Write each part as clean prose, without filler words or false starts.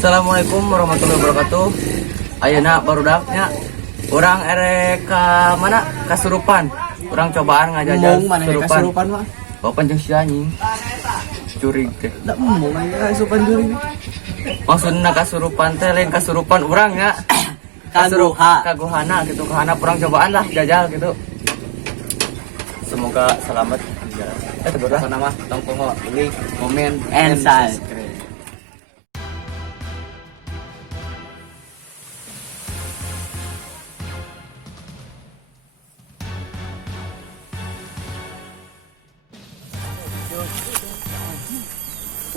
Assalamualaikum warahmatullahi wabarakatuh. Ayeuna barudaknya urang erek ka mana kasurupan. Urang cobaan ngajajal kasurupan. Bawa panjang si anjing. Curig teh. Tak mau kasurupan juri. Maksudna kasurupan teh lain kasurupan urang ya. Kaguhana gitu. Kahana urang cobaan lah jajal gitu. Semoga selamat. Tegur nama tongkong like, comment, and subscribe.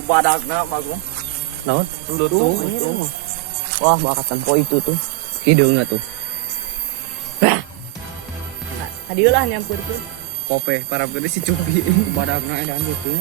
Badakna bagus. Naon? Tuh. Wah, mau angkatan po itu tuh. Hidungnya tuh. Tadi lah nyampur tuh. Kope para gede si Cupi. Badakna edan gitu.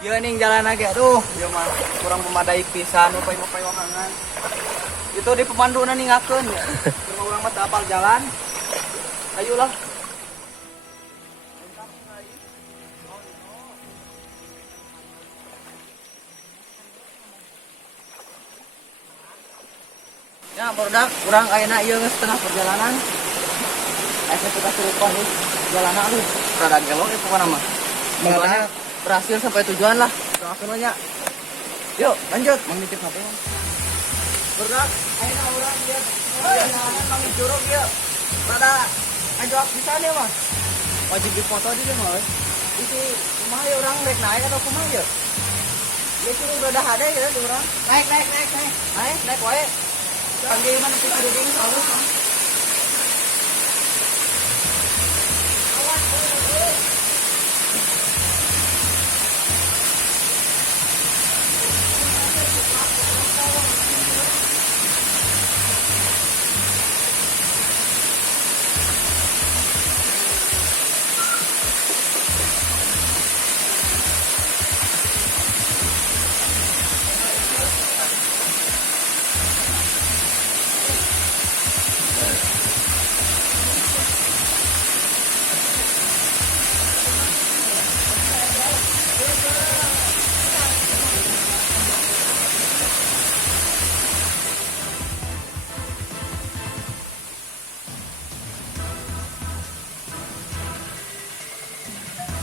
Iya nih jalan lagi, aduh, dia mah kurang memadai pisan, upay wakangan. Itu di pemandu nih ngakeun ya. Cuma orang mah teu apal jalan. Ayolah. Ya, barudak urang ayeuna ieu geus setengah perjalanan. Asa kita surupan nih jalanan aduh, rada gelo ieu pokona mah. Makanya berhasil sampai tujuan lah. Langsung aja. Yuk, lanjut. Mang nitip HP Mang. Berat, ayeuna urang dia. Jalanan mang curug ya. Rada ngajak bisa nih mah. Wajib dipoto di dia mah. Isi kumaha ya urang rek naik atau kumaha ya? Dia curug rada hade ya di urang. Naik. Naik wae. Panggil mana sih curug ini selalu.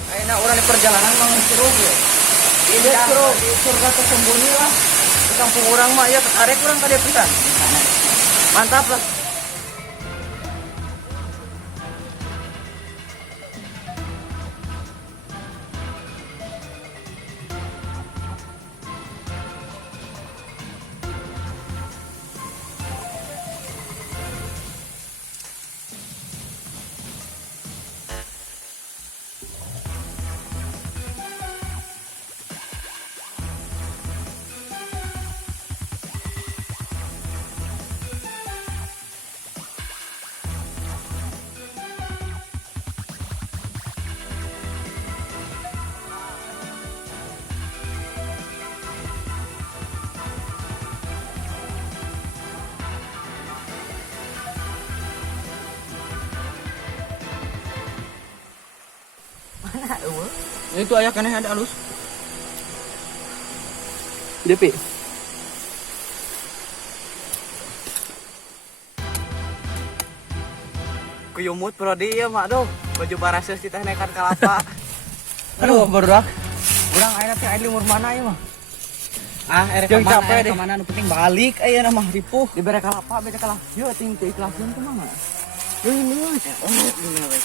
Ayeuna urang di perjalanan mang curug ya. Ini curug di surga tersembunyi lah. Di kampung urang mah ya arek urang ka dieu pisan. Mantap lah. Itu ayah keneh ada alus. DP. Kuyumut prodi ya mak tuh. Baju barases kita nekat kalapa. Aduh, barudak. Urang ayeuna teh aya lumur mana ieu mah? Ah, erek Jeung kemana? capek deh. Kemana nu penting balik ayeuna mah ripuh. Dibere kalapa beda kalah. Yeuh ting teu ikhlasin teh mah. Yeuh ini. Oh, ini we.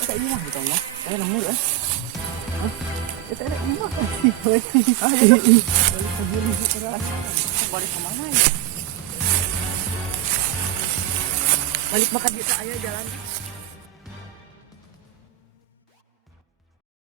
Eta ieu mah gitu mah. Aya nang mur Eta ada ieu mah. Ah, balik kemana ya? Balik makan kita aya jalan.